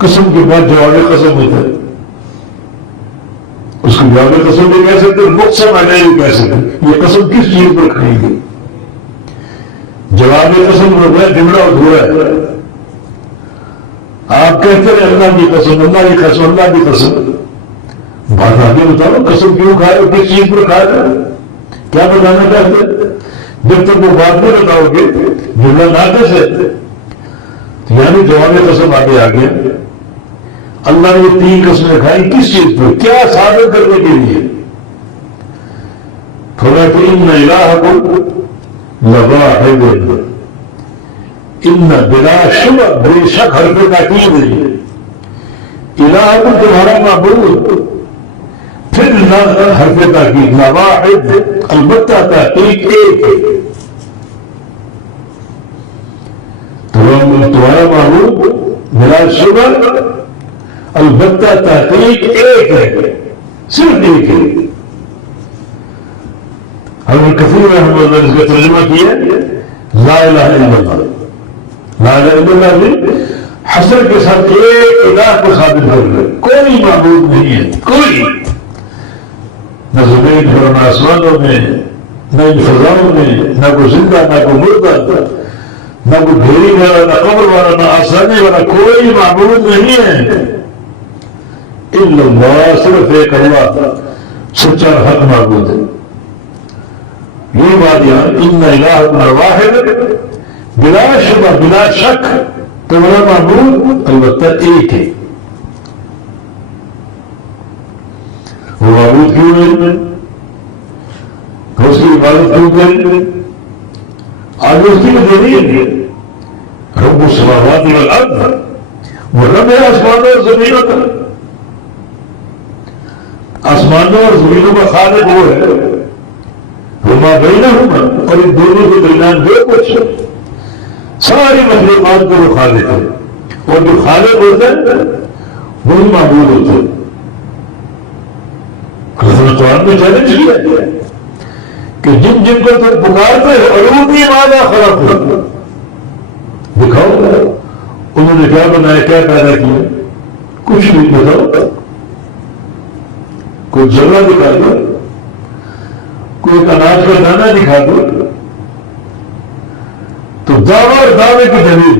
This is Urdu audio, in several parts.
قسم کے بعد جواب قسم ہوتا ہے، اس کو جواب قسم بھی کہہ سکتے، مقسم علیہ بھی کہہ سکتے. یہ قسم کس چیز پر کھڑی گئی؟ جواب قسم ہوتا ہے جملہ ادھورا ہے. آپ کہتے ہیں اللہ کی قسم، اللہ کی قسم، اللہ کی قسم. بات آگے بتاؤ قسم کیوں کھا رہے ہو، کس چیز پر کھا رہے ہو، کیا بتانا چاہتے ہیں؟ جب تک وہ بات نہیں بتاؤ گے جملہ ناقص ہے. یعنی جواب قسم آگے اللہ نے یہ 3 قسمیں کھائی کس چیز پر، کیا ثابت کرنے کے لیے؟ تھوڑا کہ ان الہکم لواحد، ان بلا شبہ بے شک حرف تاکید ہے، الہکم تمہارا معبود، پھر حرف تاکید لواحد البتہ تحقیق ایک ہے. تمہارا معبود بلا شبہ البتہ تحقیق ایک ہے، صرف ایک ہے. حضرت کثیر رحمۃ اللہ نے اس کا ترجمہ کیا لا الہ الا اللہ. لا الہ الا اللہ بھی حصر کے ساتھ ایک الہ کو ثابت کر رہے، کوئی معبود نہیں ہے، کوئی، نہ زمین پر، نہ آسمانوں میں، نہ ان فضاؤں میں، نہ کوئی زندہ، نہ کوئی مردہ، نہ کوئی ڈھیری والا، نہ قبر والا، نہ آسانی والا، کوئی معبود نہیں ہے الا اللہ، صرف ایک اللہ سچا حق معبود ہے. یہ بات یہاں ان الہکم واحد بلا شبہ بلا شک تمہارا معبود البتہ ایک ہے. وہ معبود کیوں ہے، اس کی عبادت کیوں کریں؟ آگے اس کی دلیل ہے رب السماوات والارض، وہ رب ہے آسمانوں اور زمینوں کا. آسمانوں اور زمینوں کا خالق وہ ہے، وما بینہما، اور ان دونوں کے درمیان جو کچھ ساری مخلوقات کو وہ خالق ہے. اور جو خالق ہوتا ہے وہی معبود ہوتا ہے. اللہ نے قرآن میں چیلنج کیا ہے کہ جن جن کو تم پکارتے ہو ارونی ماذا خلقتم، دکھاؤ انہوں نے کیا بنایا، کیا پیدا کیا. کچھ نہیں، بتاؤ کوئی جگہ دکھا دو، کوئی اناج کا دانہ دکھا دو. تو دعویٰ اور دعوے کی دلیل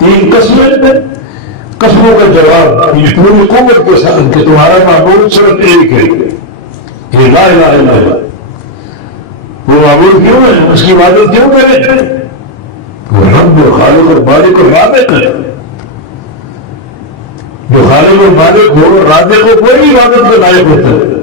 3 قسمیں، قسموں کا جواب یہ پوری قوت کے ساتھ کہ تمہارا معبود صرف ایک ہے، یہ لا الہ الا اللہ. وہ معبود کیوں ہے، اس کی عبادت کیوں کریں؟ وہ رب اور خالق اور مالک اور رازق ہے. جو خالق اور مالک ہو، رازق کو کوئی عبادت کا لائق ہوتا ہے.